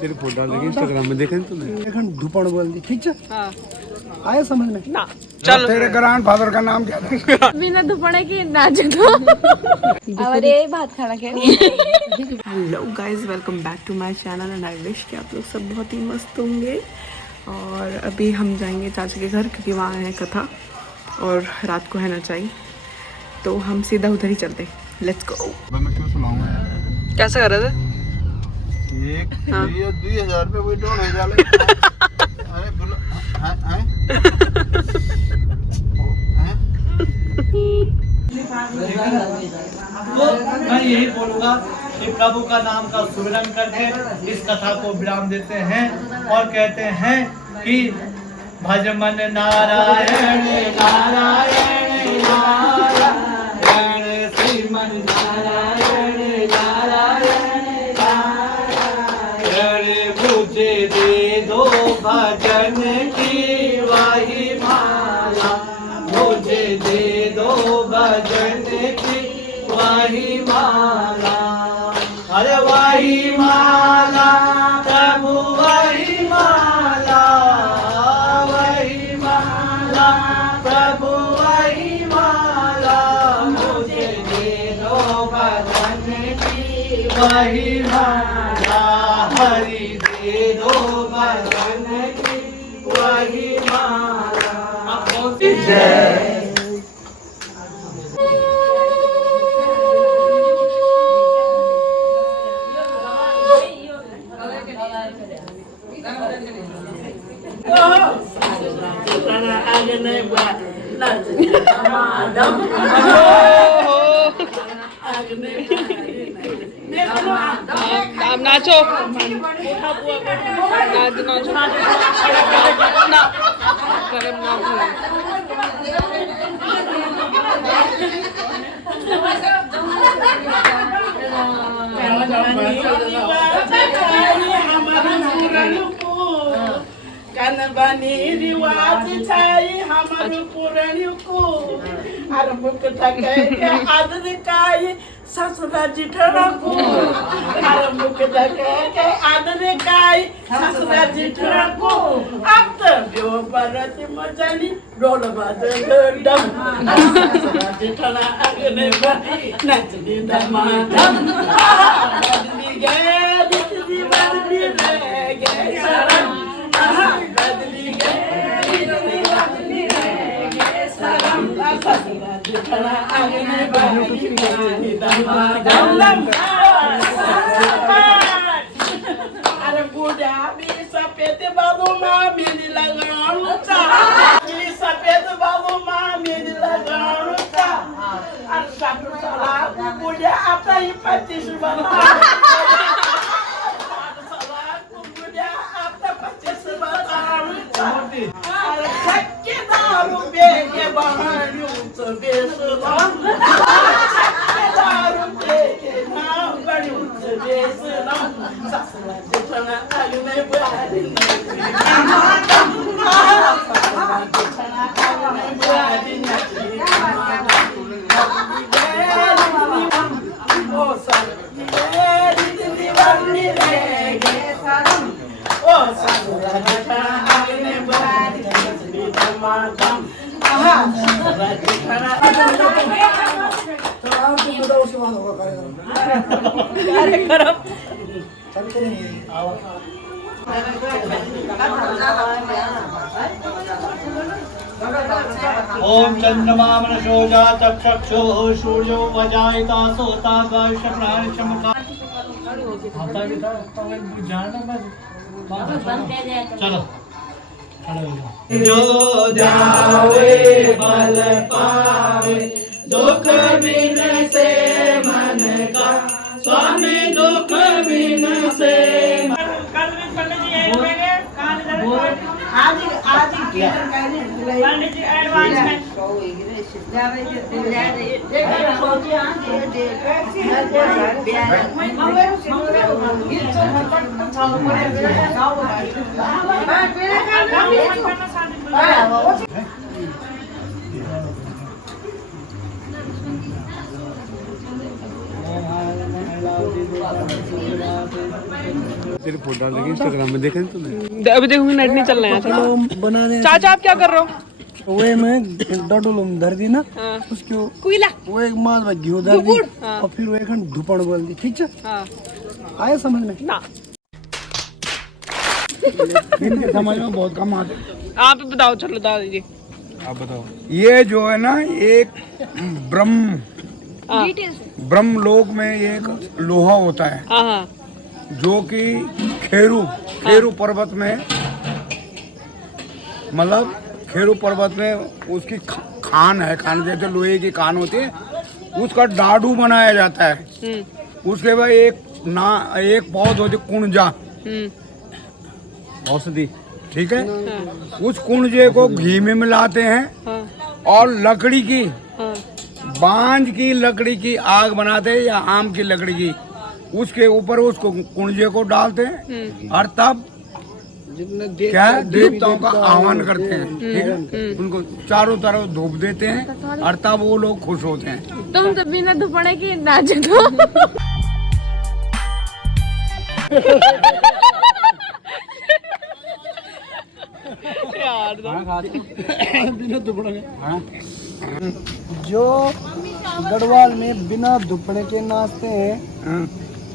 तेरे फोटो डाल देंगे इंस्टाग्राम में, देखा तूने? देखन धुपड़ बोल दी, ठीक है? हाँ। आया समझ में ना? चलो। तेरे ग्रैंडफादर का नाम क्या था? बिना धुपड़े की नाच दो। और ये भात खाना क्या? Hello guys, welcome back to my channel and I wish कि आप लोग सब बहुत ही मस्त होंगे। और अभी हम जाएंगे चाचा के घर क्योंकि वहाँ है कथा और रात को है नचाई, तो हम सीधा उधर ही चलते हैं। Let's go. मैं क्यों सुनाऊंगा यार? कैसे कर रहे थे? एक 2000 रुपए कोई डोन है जाले। अरे बोलो हैं तो मैं यही बोलूँगा कि प्रभु का नाम का सुमिरन करके इस कथा को विराम देते हैं और कहते हैं कि भज मन नारायण नारायण नारायण श्रीमन नारायण नारायण नारायण मुझे दे दो भजन की वही माला, मुझे दे दो भजन की वही माला। अरे वही माला प्रभु वही माला, वही माला प्रभु वही माला, मुझे दे दो भजन की वही माला। हरि दे दो भजन की वही माला। जय आप नाचो, कन बनी रिवाज छाई हमर पुरानी को आरंभ कथा के आदर काई ससुरा जिठरा को आरंभ कथा के आदर काई ससुरा जिठरा को अब तो जो बरत मजानी रोल बाज डम ससुरा जिठरा अगने बनी नचनी दमादम बदली गए दिखदी बदली रह गए शरण बदली गए बदली गए शरण ससुरा जिठरा अगने बनी दमादम। अरे बूढ़ा भी सफेद बाबू माँ मेरी लगाऊं चा, सफेद बाबू माँ मेरी लगाऊं चा। अरे सब साला बूढ़ा आता ही 25 बना, बूढ़ा आता 25 बताऊं चा। अरे छक्के दारू बेके बहारूं तो बेसलाम, छक्के दारू बेके ना बड़ूं तो बेसलाम। ससुरा जिठरा अगने बनी ओम चंद्रमा मनसो जात चक्षुः सूर्यो वजायता सोता प्राण चमका आता भी था तो जाना बस चलो जो जावे बल पावे दुख बिन से मन का स्वामी, दुख बिन से आज पंडित जी एडवांस में तेरे फोटो डाल देंगे इंस्टाग्राम में, देखे तुमने? अभी देखूंगी, नेट नहीं चल रहा है। बनाने चाचा आप क्या कर रहे हो? वे में डोडोलम धर दी ना, उसको कोयला वो एक माल में घी धर दी और फिर वो एक धुपड़ बोल दी। ठीक है, आया समझ में? ना इनके समझ में बहुत कम आते। आप ही बताओ, चलो बता दीजिए। आप बताओ। ये जो है ना, एक ब्रह्म लोक में एक लोहा होता है जो कि खेरू पर्वत में, मतलब खेरू पर्वत में उसकी खान है, खान जैसे लोहे की खान होती है, उसका डाडू बनाया जाता है। उसके बाद एक पौध होती कुंजा, औषधि। ठीक है, उस कुंजे को घी में मिलाते हैं और लकड़ी की, बांज की लकड़ी की आग बनाते हैं या आम की लकड़ी की, उसके ऊपर उसको कुंजे को डालते हैं और तब क्या देवताओं का आह्वान करते हैं। ठीक है, उनको चारों तरफ धूप देते हैं और तब वो लोग खुश होते हैं। तुम तो बिना धुपड़े की नाच दो। यार बिना दुपड़े के जो गढ़वाल में बिना दुपड़े के नाचते हैं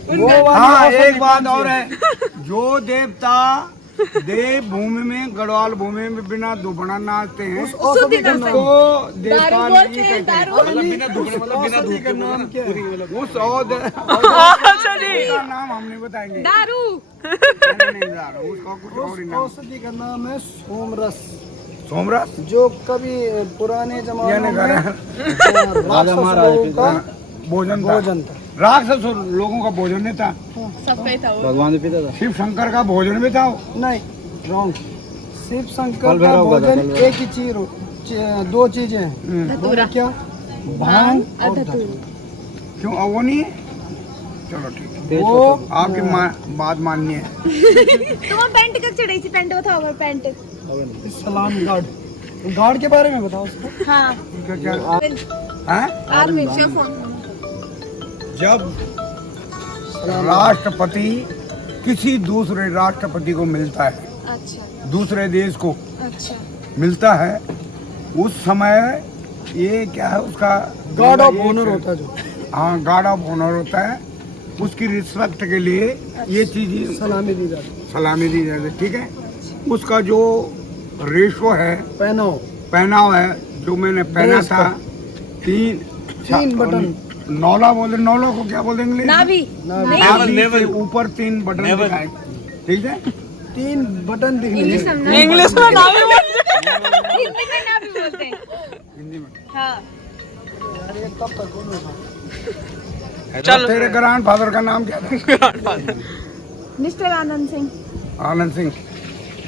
वो। हाँ, एक बात और है, जो देवता देव भूमि में, गढ़वाल भूमि में बिना दुपड़ा नाचते हैं उसको देवता नहीं कहते हैं। बिना दुपड़े मतलब बिना धूप का नाम क्या है? उस का नाम हम नहीं बताएंगे। दारू। नहीं दारू, उसका कुछ और ही नाम। औषधि का नाम है सोमरस। सोमरस जो कभी पुराने जमाने में राजा महाराज का भोजन था। राक्षस लोगों का भोजन नहीं था, सफेद था वो। भगवान भी पीता था। शिव शंकर का भोजन भी था। नहीं, रॉन्ग। शिव शंकर का भोजन एक ही चीज, दो चीजें हैं। क्या? भांग और धतूरा। क्यों वो नहीं है? चलो ठीक है, वो आपकी बात माननी है। तुम पैंट कब चढ़ाई थी? पैंट बताओ। पैंट सलाम गार्ड के बारे में बताओ उसको। हाँ, क्या? आर्मी। जब राष्ट्रपति किसी दूसरे राष्ट्रपति को मिलता है, अच्छा, दूसरे देश को, अच्छा, मिलता है, उस समय ये क्या है, उसका गार्ड ऑफ ऑनर होता है जो। हाँ, गार्ड ऑफ ऑनर होता है। उसकी रिस्पेक्ट के लिए ये चीज सलामी दी जाती है। ठीक है, उसका जो रेशो है, पहनाव है, जो मैंने पहना था, तीन बटन, नौला बोलते, नौला को क्या बोलते इंग्लिश? नाभि से ऊपर 3 बटन दिखाए। ठीक है, 3 बटन दिखने। इंग्लिश में नाभि बोलते हैं। हिंदी में हाँ। कब तक चलो, तेरे ग्रैंड फादर का नाम क्या था? मिस्टर आनंद सिंह। आनंद सिंह।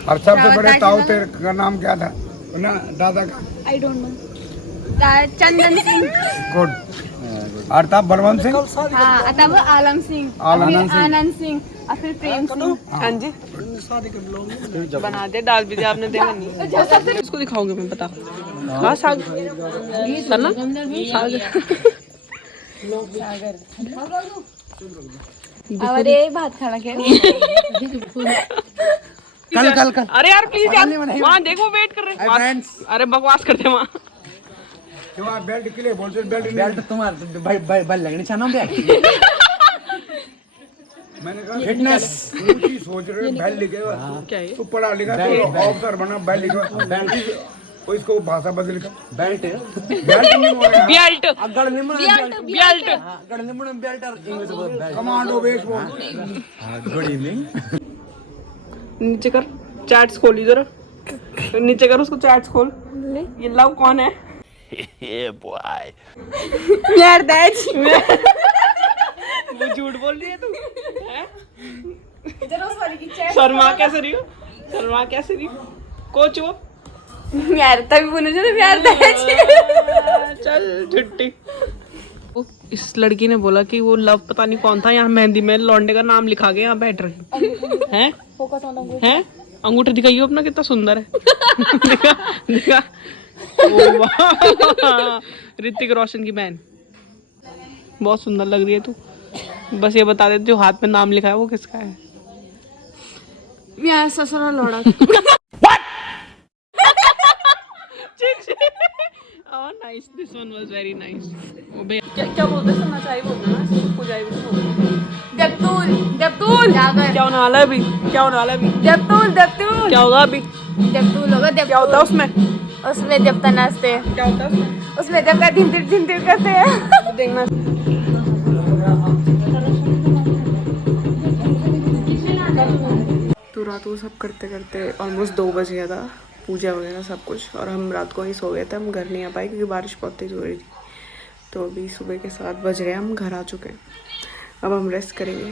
और सबसे बड़े ताऊ तेरे का नाम क्या था ना, दादा का? I don't know. Chandan Singh. Good. और तब बलवंत सिंह। हाँ, तब आलम सिंह, आनंद सिंह और फिर प्रेम सिंह। हाँ जी, बना दे, डाल भी दे, आपने देखा नहीं? इसको दिखाऊंगी मैं, बता। हाँ, साग ना, साग। अरे भात खाना क्या? कल। अरे यार प्लीज यार, वहाँ देखो, वेट कर रहे हैं। अरे बकवास करते हैं वहाँ। बेल्ट के लिए बोलते, बेल्ट तुम्हारा भाई लगनी चाहिए ना। मैंने कहा फिटनेस सोच रहे बेल्ट लिखे, क्या है तू पढ़ा लिखा, ऑफिसर बना, बेल्ट लिखा, इसको भाषा बदल कर बेल्ट नहीं बोल रहा, बेल्ट कमांडो बेस बोल। Good evening. नीचे कर, चैट्स खोल इधर, नीचे कर उसको, चैट्स खोल। ये लव कौन है? बॉय यार दैट वो झूठ बोल रही है तू। इधर उस वाली की चैट। शर्मा कैसे रही हो? कोच वो यार तभी बोलो जो प्यार दैट। चल छुट्टी। इस लड़की ने बोला कि वो लव पता नहीं कौन था, यहाँ मेहंदी में लौंडे का नाम लिखा गया, यहाँ बैठ रही हैं। हैं अंगूठा दिखाइयो अपना, कितना सुंदर है। दिखा ऋतिक रोशन की बहन, बहुत सुंदर लग रही है तू। बस ये बता देते जो हाथ में नाम लिखा है वो किसका है? मैं ससुराल लौड़ा। Oh, nice. This one was very nice. ओ भैया क्या बोलते हैं? समाचार बोलते हैं ना, पूजाई भी बोलते हैं। देवतुल देवतुल क्या होने वाला है अभी? क्या होने वाला है अभी? देवतुल देवतुल क्या होगा अभी? देवतुल होगा। क्या होता है उसमें? उसमें देवता नाचते हैं। क्या होता है उसमें? उसमें देवता ढिंतिर करते हैं। देखना। तो रात को सब करते करते ऑलमोस्ट 2 बज गया था, पूजा वगैरह सब कुछ, और हम रात को ही सो गए थे। हम घर नहीं आ पाए क्योंकि बारिश बहुत तेज़ हो रही थी। तो अभी सुबह के 7 बज रहे हैं, हम घर आ चुके हैं। अब हम रेस्ट करेंगे।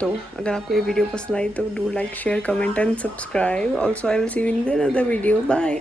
तो अगर आपको ये वीडियो पसंद आई तो do like share comment and subscribe. Also I will see you in another video. Bye.